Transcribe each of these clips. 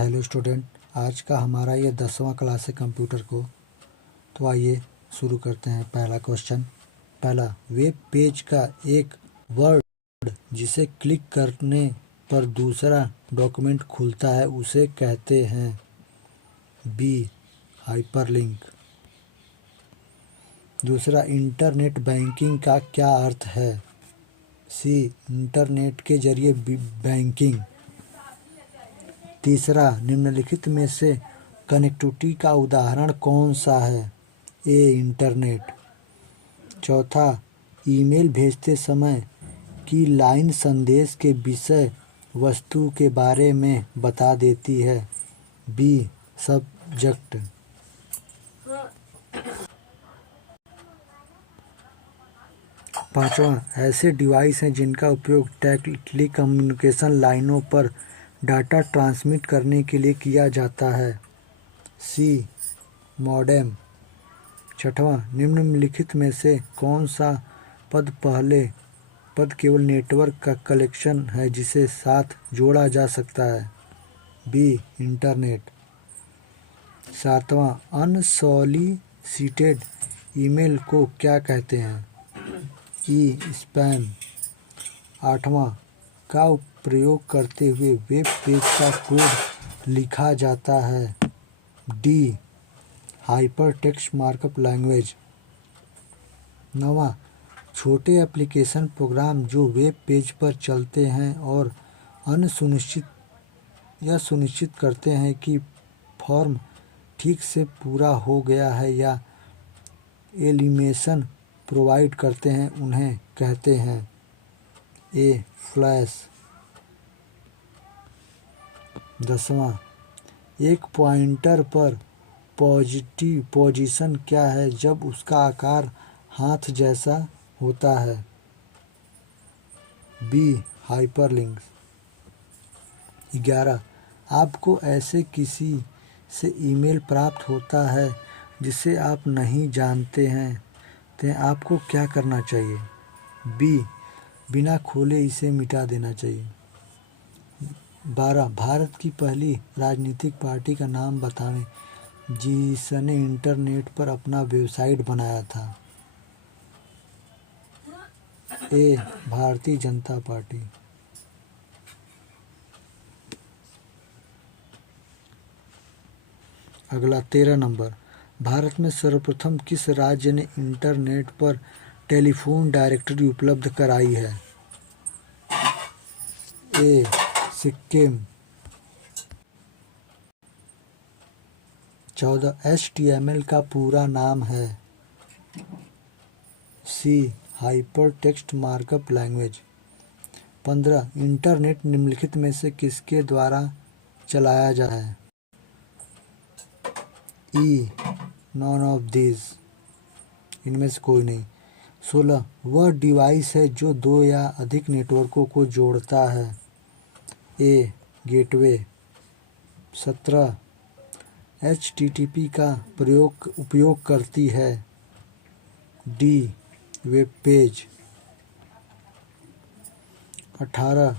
Hello student, आज का हमारा ये 10वां क्लास है कंप्यूटर को। तो आइए शुरू करते हैं। पहला क्वेश्चन। पहला, वेब पेज का एक वर्ड जिसे क्लिक करने पर दूसरा डॉक्यूमेंट खुलता है उसे कहते हैं। B, hyperlink. दूसरा, इंटरनेट बैंकिंग का क्या अर्थ है? सी, इंटरनेट के जरिए बैंकिंग। तीसरा, निम्नलिखित में से कनेक्टिविटी का उदाहरण कौन सा है? A, internet. चौथा, ईमेल भेजते समय की लाइन संदेश के विषय वस्तु के बारे में बता देती है। B, subject. पांचवा, ऐसे डिवाइस हैं जिनका उपयोग टेलीकम्युनिकेशन लाइनों पर डाटा ट्रांसमिट करने के लिए किया जाता है। सी, मॉडेम। छठवां, निम्नलिखित में से कौन सा पद केवल नेटवर्क का कलेक्शन है जिसे साथ जोड़ा जा सकता है? B, internet. सातवां, अनसॉलिसिटेड ईमेल को क्या कहते हैं? E, spam. आठवां, का प्रयोग करते हुए वेब पेज का कोड लिखा जाता है? D, hypertext markup language. नौवां, छोटे एप्लीकेशन प्रोग्राम जो वेब पेज पर चलते हैं और सुनिश्चित करते हैं कि फॉर्म ठीक से पूरा हो गया है या एनिमेशन प्रोवाइड करते हैं उन्हें कहते हैं। ए, फ्लैश। 10वां, एक पॉइंटर पर पोजीशन क्या है जब उसका आकार हाथ जैसा होता है? B, hyperlink. 11, आपको ऐसे किसी से ईमेल प्राप्त होता है जिसे आप नहीं जानते हैं तो आपको क्या करना चाहिए? बी, बिना खोले इसे मिटा देना चाहिए। 12, भारत की पहली राजनीतिक पार्टी का नाम बताएं जिसने इंटरनेट पर अपना वेबसाइट बनाया था। ए, भारतीय जनता पार्टी। अगला 13 नंबर, भारत में सर्वप्रथम किस राज्य ने इंटरनेट पर टेलीफोन डायरेक्टरी उपलब्ध कराई है? ए, सिक्किम। 14, HTML का पूरा नाम है? सी, हाइपरटेक्स्ट मार्कअप लैंग्वेज। 15, इंटरनेट निम्नलिखित में से किसके द्वारा चलाया जाता है? ई, नॉन ऑफ दिस, इनमें से कोई नहीं। 16, वह डिवाइस है जो दो या अधिक नेटवर्कों को जोड़ता है? ए, गेटवे। 17, HTTP का उपयोग करती है? D, web page. 18,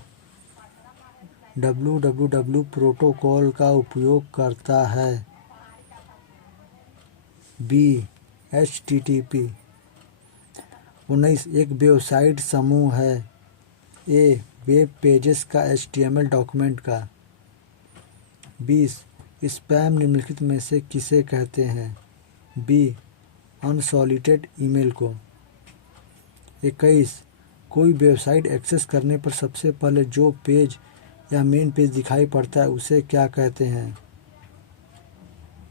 www protocol का उपयोग करता है? B, HTTP। 19, एक वेबसाइट समूह है? ए, वेब पेजेस का HTML डॉक्यूमेंट का। 20, स्पैम निम्नलिखित में से किसे कहते हैं? बी, अनसॉलिटेड ईमेल को। 21, कोई वेबसाइट एक्सेस करने पर सबसे पहले जो पेज या मेन पेज दिखाई पड़ता है उसे क्या कहते हैं?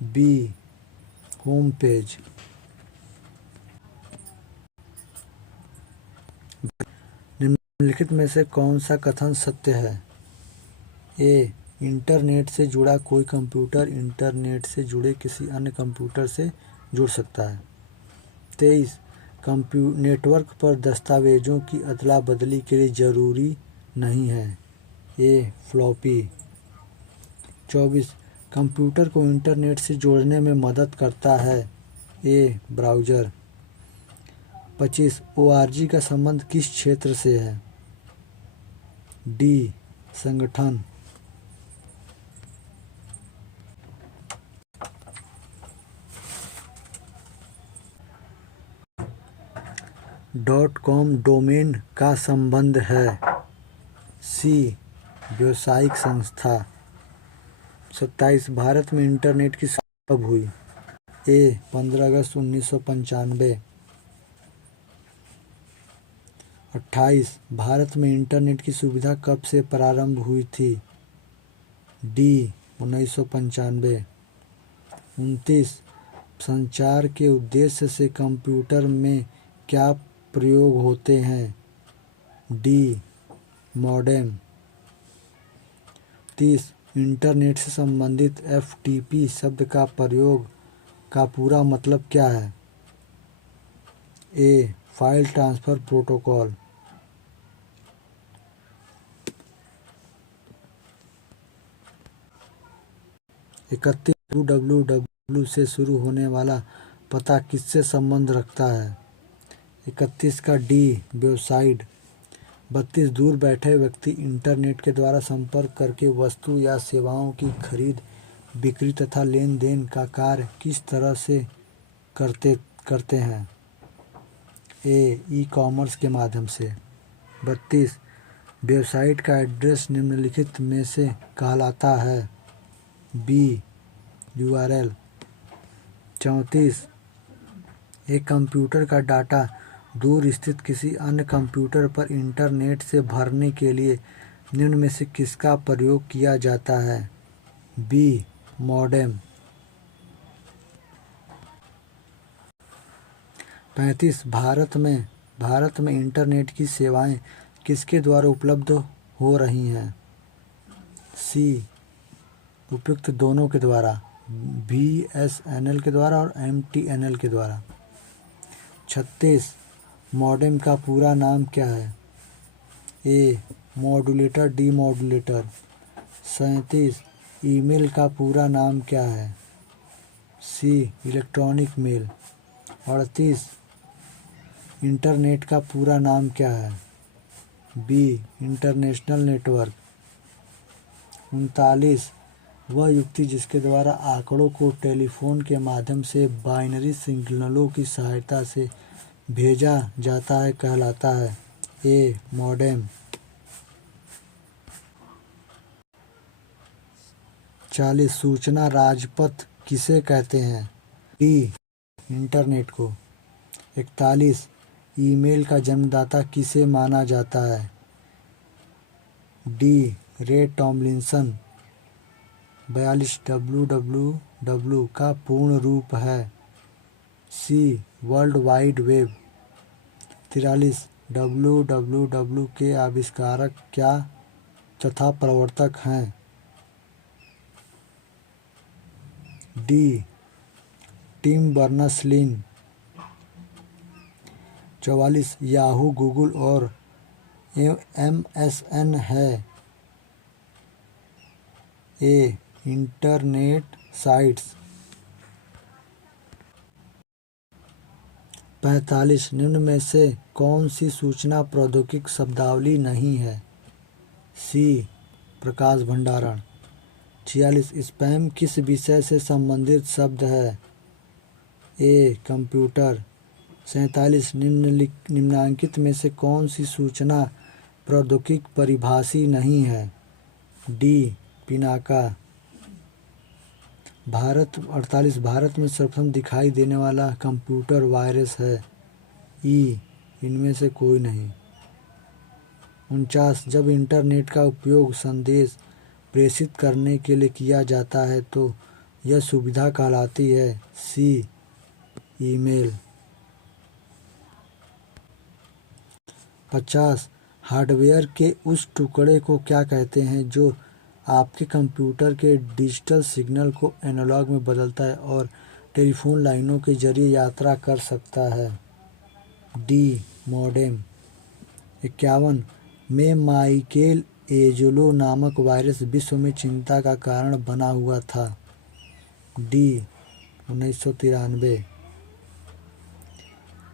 B, home page. निम्नलिखित में से कौन सा कथन सत्य है? ए, इंटरनेट से जुड़ा कोई कंप्यूटर इंटरनेट से जुड़े किसी अन्य कंप्यूटर से जुड़ सकता है। 23, नेटवर्क पर दस्तावेजों की अदला बदली के लिए ज़रूरी नहीं है? ए, फ्लॉपी। 24, कंप्यूटर को इंटरनेट से जोड़ने में मदद करता है? ए, ब्राउज़र। 25, ORG का संबंध किस क्षेत्र से है? डी, संगठन। .com डोमेन का संबंध है? सी व्यावसायिक संस्था। 27 भारत में इंटरनेट की शुरुआत कब हुई? ए 15 अगस्त 1995। 28 भारत में इंटरनेट की सुविधा कब से प्रारंभ हुई थी? डी 1995। 29 संचार के उद्देश्य से कंप्यूटर में क्या प्रयोग होते हैं? D modem. 30 इंटरनेट से संबंधित एफटीपी शब्द का प्रयोग का पूरा मतलब क्या है? ए फाइल ट्रांसफर प्रोटोकॉल। 31 www से शुरू होने वाला पता किससे संबंध रखता है? 31 का डी वेबसाइट। 32 दूर बैठे व्यक्ति इंटरनेट के द्वारा संपर्क करके वस्तु या सेवाओं की खरीद बिक्री तथा लेन देन का कार्य किस तरह से करते हैं? ए ई कॉमर्स के माध्यम से। 32 वेबसाइट का एड्रेस निम्नलिखित में से कहलाता है? B URL. 34 एक कंप्यूटर का डाटा दूर स्थित किसी अन्य कंप्यूटर पर इंटरनेट से भरने के लिए निम्न में से किसका प्रयोग किया जाता है? B modem. 35 भारत में इंटरनेट की सेवाएं किसके द्वारा उपलब्ध हो रही हैं? सी उपयुक्त दोनों के द्वारा, बीएसएनएल के द्वारा और एमटीएनएल के द्वारा। 36 मॉडेम का पूरा नाम क्या है? ए मॉड्यूलेटर डीमॉड्यूलेटर। 37 ईमेल का पूरा नाम क्या है? सी इलेक्ट्रॉनिक मेल। 38 इंटरनेट का पूरा नाम क्या है? B international network. 39 वह युक्ति जिसके द्वारा आंकड़ों को टेलीफोन के माध्यम से बाइनरी सिग्नलों की सहायता से भेजा जाता है कहलाता है? ए मॉडेम। 40 सूचना राजपथ किसे कहते हैं? डी इंटरनेट को। 41 ईमेल का जन्मदाता किसे माना जाता है? डी रे टॉमलिंसन। 42 www का पूर्ण रूप है? C world wide web. 43 www के आविष्कारक क्या तथा प्रवर्तक हैं? D Tim Berners-Lee. 44 Yahoo Google और एमएसएन है? A internet sites. 45 निम्न में से कौन सी सूचना प्रौद्योगिकी शब्दावली नहीं है? सी प्रकाश भंडारण। 46 स्पैम किस विषय से संबंधित शब्द है? A computer. 47 निम्नलिखित में से कौन सी सूचना प्रौद्योगिकी परिभाषी नहीं है? डी पिनाका। 48 भारत में सर्वप्रथम दिखाई देने वाला कंप्यूटर वायरस है? ई इनमें से कोई नहीं। 49 जब इंटरनेट का उपयोग संदेश प्रेषित करने के लिए किया जाता है तो यह सुविधा कहलाती है? सी ईमेल। 50 हार्डवेयर के उस टुकड़े को क्या कहते हैं जो आपके कंप्यूटर के डिजिटल सिग्नल को एनालॉग में बदलता है और टेलीफोन लाइनों के जरिए यात्रा कर सकता है? D modem. 51 में माइकेल एंजेलो नामक वायरस विश्व में चिंता का कारण बना हुआ था? डी 1993।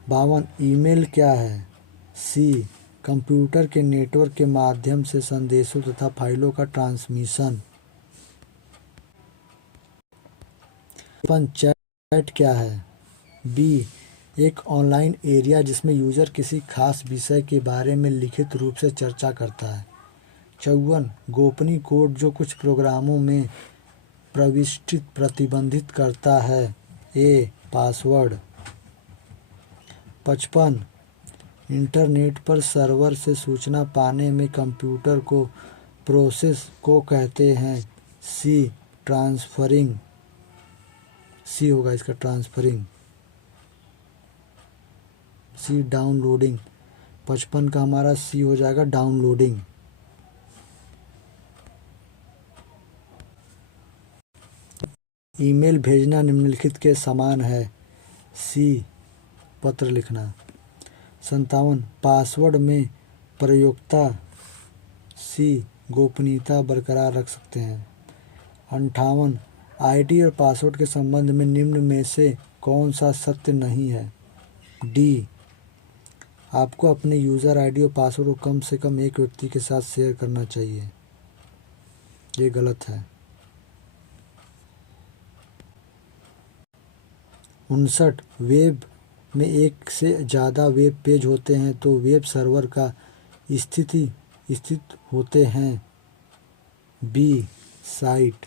52 ईमेल क्या है? सी कंप्यूटर के नेटवर्क के माध्यम से संदेशों तथा फाइलों का ट्रांसमिशन। 53 चैट क्या है? बी एक ऑनलाइन एरिया जिसमें यूज़र किसी खास विषय के बारे में लिखित रूप से चर्चा करता है। 54 गोपनीय कोड जो कुछ प्रोग्रामों में प्रविष्टि प्रतिबंधित करता है। A password. 55 इंटरनेट पर सर्वर से सूचना पाने में कंप्यूटर को प्रोसेस को कहते हैं। सी ट्रांसफरिंग। सी होगा इसका ट्रांसफरिंग। सी डाउनलोडिंग। 55 का हमारा सी हो जाएगा डाउनलोडिंग। ईमेल भेजना निम्नलिखित के समान है। सी पत्र लिखना। 57 पासवर्ड में प्रयोक्ता सी गोपनीयता बरकरार रख सकते हैं। 58 आईडी और पासवर्ड के संबंध में निम्न में से कौन सा सत्य नहीं है। डी आपको अपने यूज़र आईडी और पासवर्ड को कम से कम एक व्यक्ति के साथ शेयर करना चाहिए। ये गलत है। 59 वेब में एक से ज़्यादा वेब पेज होते हैं तो वेब सर्वर का स्थित होते हैं। B site.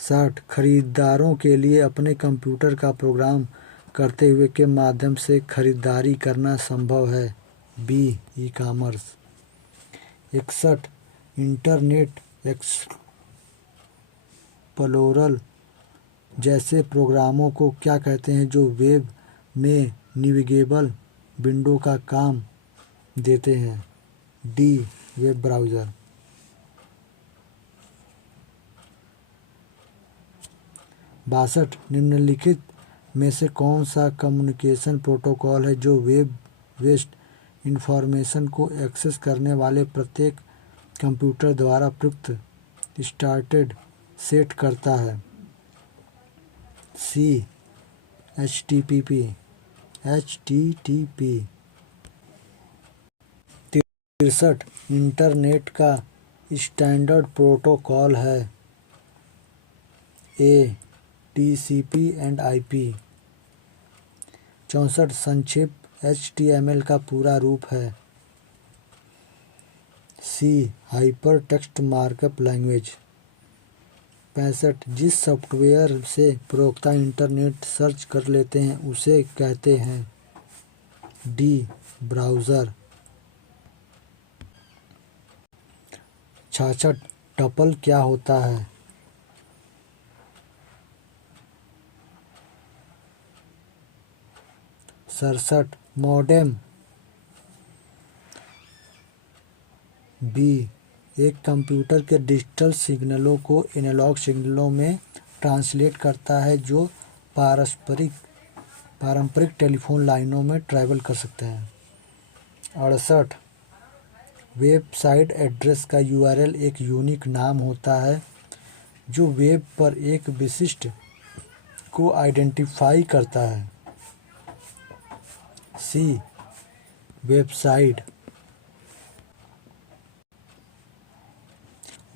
60 खरीदारों के लिए अपने कंप्यूटर का प्रोग्राम करते हुए के माध्यम से खरीदारी करना संभव है। B e commerce. 61 internet explorer जैसे प्रोग्रामों को क्या कहते हैं जो वेब में नेविगेबल विंडो का काम देते हैं। D web browser. 62 निम्नलिखित में से कौन सा कम्युनिकेशन प्रोटोकॉल है जो वेब बेस्ड इंफॉर्मेशन को एक्सेस करने वाले प्रत्येक कंप्यूटर द्वारा प्रयुक्त स्टार्टेड सेट करता है। सी HTTP। 63 इंटरनेट का स्टैंडर्ड प्रोटोकॉल है। ए TCP एंड IP। 64 संक्षेप HTML का पूरा रूप है। C hyper text markup language. 65 जिस सॉफ्टवेयर से प्रयोक्ता इंटरनेट सर्च कर लेते हैं उसे कहते हैं। D browser. 66 टपल क्या होता है। 67 मॉडेम। बी एक कंप्यूटर के डिजिटल सिग्नलों को एनालॉग सिग्नलों में ट्रांसलेट करता है जो पारंपरिक टेलीफोन लाइनों में ट्रैवल कर सकते हैं। 68 वेबसाइट एड्रेस का URL एक यूनिक नाम होता है जो वेब पर एक विशिष्ट को आइडेंटिफाई करता है। सी वेबसाइट।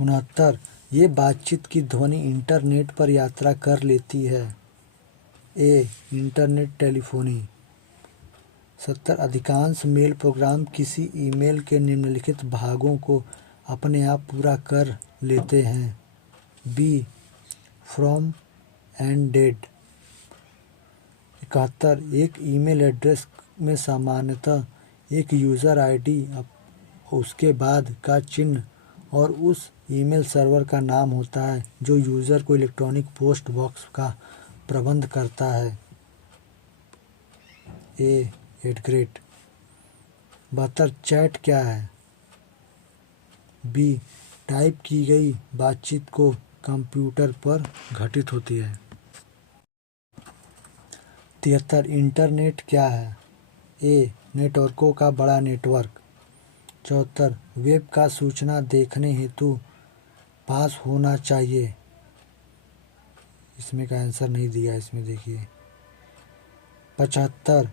69 ये बातचीत की ध्वनि इंटरनेट पर यात्रा कर लेती है। A internet telephony. 70 अधिकांश मेल प्रोग्राम किसी ईमेल के निम्नलिखित भागों को अपने आप पूरा कर लेते हैं। B from and date. 71 एक ईमेल एड्रेस में सामान्यतः एक यूज़र आईडी उसके बाद का चिन्ह और उस ईमेल सर्वर का नाम होता है जो यूज़र को इलेक्ट्रॉनिक पोस्ट बॉक्स का प्रबंध करता है। ए एडग्रेट। 72 चैट क्या है। बी टाइप की गई बातचीत को कंप्यूटर पर घटित होती है। 73 इंटरनेट क्या है। ए नेटवर्कों का बड़ा नेटवर्क। 74 वेब का सूचना देखने हेतु पास होना चाहिए। इसमें का आंसर नहीं दिया इसमें देखिए। 75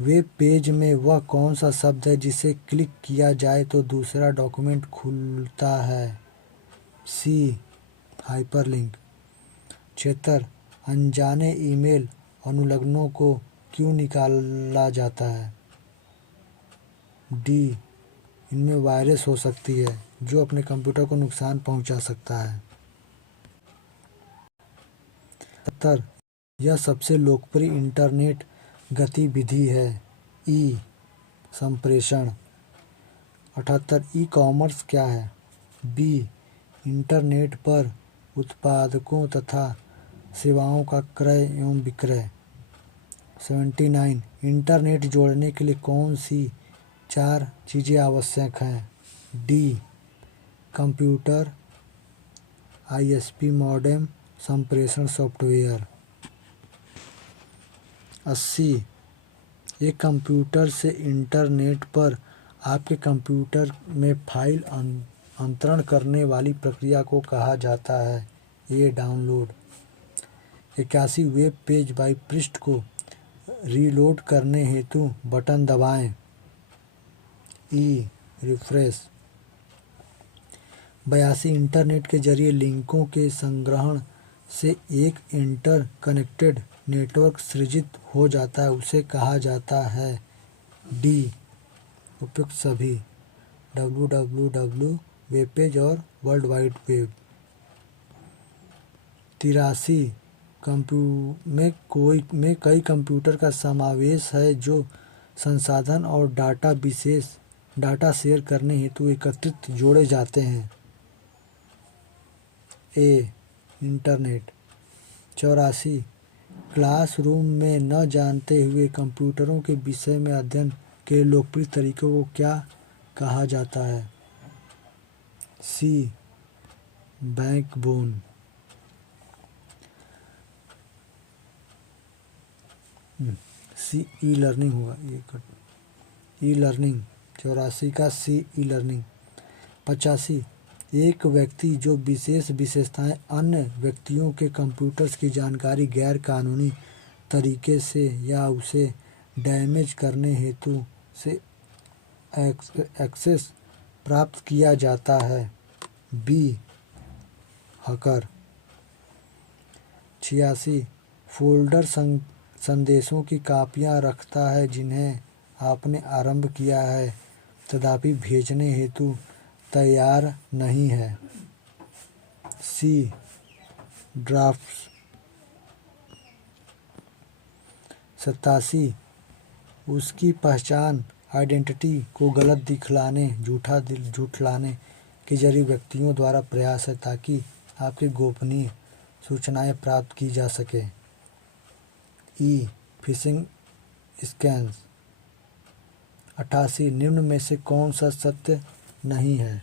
वेब पेज में वह कौन सा शब्द है जिसे क्लिक किया जाए तो दूसरा डॉक्यूमेंट खुलता है। सी हाइपरलिंक। 76 अनजाने ईमेल अनुलग्नों को क्यों निकाला जाता है? डी, इनमें वायरस हो सकती है जो अपने कंप्यूटर को नुकसान पहुंचा सकता है। 77, यह सबसे लोकप्रिय इंटरनेट गतिविधि है। ई, संप्रेषण। 78, ई कॉमर्स क्या है? बी, इंटरनेट पर उत्पादकों तथा सेवाओं का क्रय एवं विक्रय। 79, इंटरनेट जोड़ने के लिए कौन सी 4 चीज़ें आवश्यक हैं? डी, कंप्यूटर, आईएसपी मॉडेम, संप्रेषण सॉफ्टवेयर। 80, एक कंप्यूटर से इंटरनेट पर आपके कंप्यूटर में फाइल अंतरण करने वाली प्रक्रिया को कहा जाता है? ए, डाउनलोड। 81, वेब पेज बाई पृष्ठ को रीलोड करने हेतु बटन दबाएं। ई, रिफ्रेश। 82, इंटरनेट के जरिए लिंकों के संग्रहण से एक इंटरकनेक्टेड नेटवर्क सृजित हो जाता है, उसे कहा जाता है? डी, उपयुक्त सभी। www, वेब पेज और वर्ल्ड वाइड वेब। 83, में कई कंप्यूटर का समावेश है जो संसाधन और डाटा शेयर करने हेतु एकत्रित जोड़े जाते हैं। ए, इंटरनेट। 84, क्लासरूम में न जानते हुए कंप्यूटरों के विषय में अध्ययन के लोकप्रिय तरीकों को क्या कहा जाता है? सी, बैकबोन। सी, ई लर्निंग होगा ये। E learning. 84 का सी, ई लर्निंग। 85, एक व्यक्ति जो विशेष विशेषताएं अन्य व्यक्तियों के कंप्यूटर्स की जानकारी गैर कानूनी तरीके से या उसे डैमेज करने हेतु से एक्सेस प्राप्त किया जाता है? B, hacker. 86, फोल्डर संदेशों की कापियां रखता है जिन्हें आपने आरंभ किया है तथापि भेजने हेतु तैयार नहीं है? सी, ड्राफ्ट्स। 87, उसकी पहचान आइडेंटिटी को गलत दिखलाने झूठलाने के जरिए व्यक्तियों द्वारा प्रयास है ताकि आपकी गोपनीय सूचनाएं प्राप्त की जा सके? ई, फिशिंग स्कैम्स। 88, निम्न में से कौन सा सत्य नहीं है?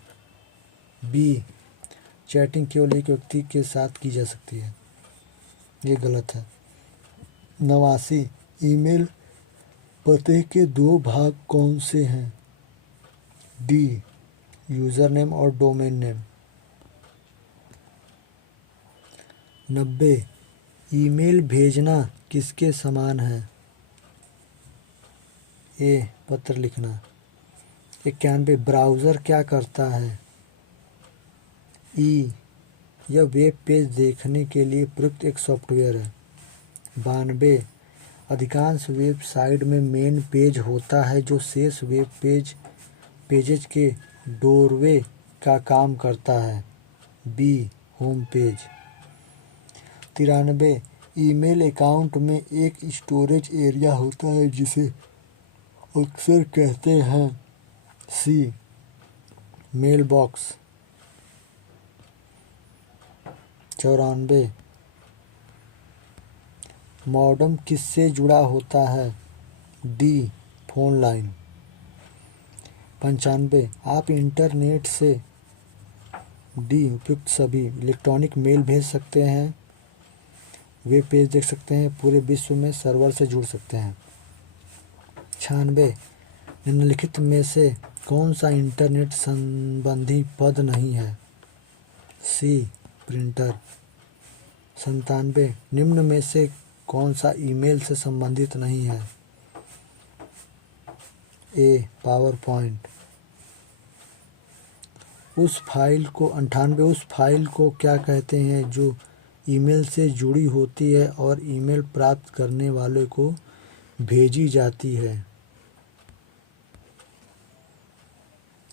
बी, चैटिंग केवल एक व्यक्ति के साथ की जा सकती है, ये गलत है। 89, ईमेल पते के 2 भाग कौन से हैं? डी, यूज़र नेम और डोमेन नेम। 90, ईमेल भेजना किसके समान है? ए, पत्र लिखना। 91, ब्राउज़र क्या करता है? ई, यह वेब पेज देखने के लिए प्रयुक्त एक सॉफ्टवेयर है। 92, अधिकांश वेबसाइट में मेन पेज होता है जो शेष वेब पेजेज के डोरवे का काम करता है। B, home page. 93, email account में एक स्टोरेज एरिया होता है जिसे अक्सर कहते हैं? सी, मेल बॉक्स। 94, मॉडेम किससे जुड़ा होता है? D, phone line. 95, आप इंटरनेट से डी, उपयुक्त सभी इलेक्ट्रॉनिक मेल भेज सकते हैं, वेब पेज देख सकते हैं, पूरे विश्व में सर्वर से जुड़ सकते हैं। 96, निम्नलिखित में से कौन सा इंटरनेट संबंधी पद नहीं है? सी, प्रिंटर। 97, निम्न में से कौन सा ईमेल से संबंधित नहीं है? ए, पावर पॉइंट। 98, उस फाइल को क्या कहते हैं जो ईमेल से जुड़ी होती है और ईमेल प्राप्त करने वाले को भेजी जाती है।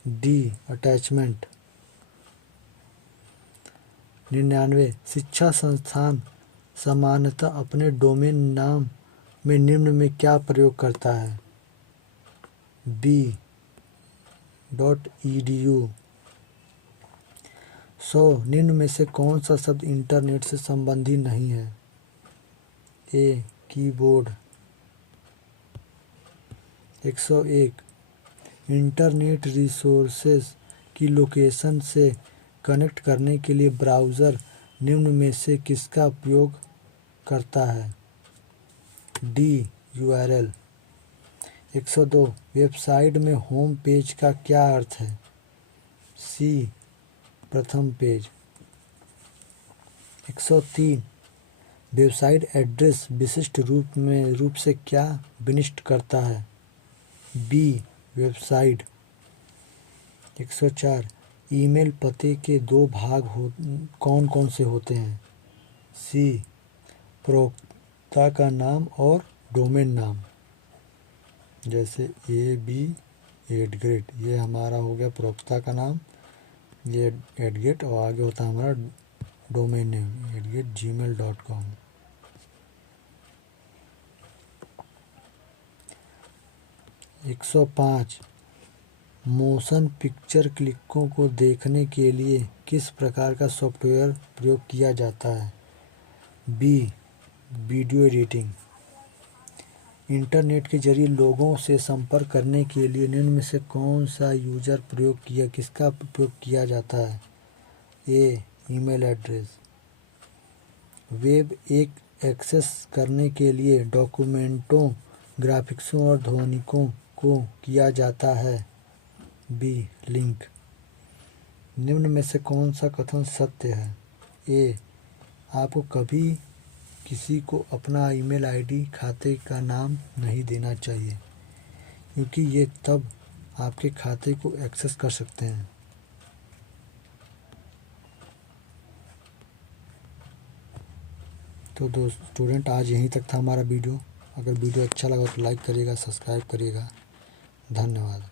D attachment. 99 शिक्षा संस्थान सामान्यतः अपने डोमेन नाम में निम्न में क्या प्रयोग करता है? B .edu। 100 निम्न में से कौन सा शब्द इंटरनेट से संबंधी नहीं है? A keyboard. 101 इंटरनेट रिसोर्सेज की लोकेशन से कनेक्ट करने के लिए ब्राउज़र निम्न में से किसका उपयोग करता है? D URL। 102 वेबसाइट में होम पेज का क्या अर्थ है? सी प्रथम पेज। 103 वेबसाइट एड्रेस विशिष्ट रूप से क्या विनिष्ट करता है? B website. 104 ईमेल पते के दो भाग कौन कौन से होते हैं? सी प्रयोक्ता का नाम और डोमेन नाम। जैसे AB@, ये हमारा हो गया प्रयोक्ता का नाम, ये @ और आगे होता है हमारा domain name @gmail.com। 105 motion picture क्लिपों को देखने के लिए किस प्रकार का सॉफ्टवेयर प्रयोग किया जाता है? B video editing. इंटरनेट के जरिए लोगों से संपर्क करने के लिए निम्न में से कौन सा किसका उपयोग किया जाता है? ए ईमेल एड्रेस। वेब एक एक्सेस करने के लिए डॉक्यूमेंटों, ग्राफिक्सों और ध्वनिकों को किया जाता है? B link. निम्न में से कौन सा कथन सत्य है? ए आपको कभी किसी को अपना ईमेल आईडी खाते का नाम नहीं देना चाहिए, क्योंकि ये तब आपके खाते को एक्सेस कर सकते हैं। तो दोस्त स्टूडेंट, आज यहीं तक था हमारा वीडियो। अगर वीडियो अच्छा लगा तो लाइक करिएगा, सब्सक्राइब करिएगा। धन्यवाद।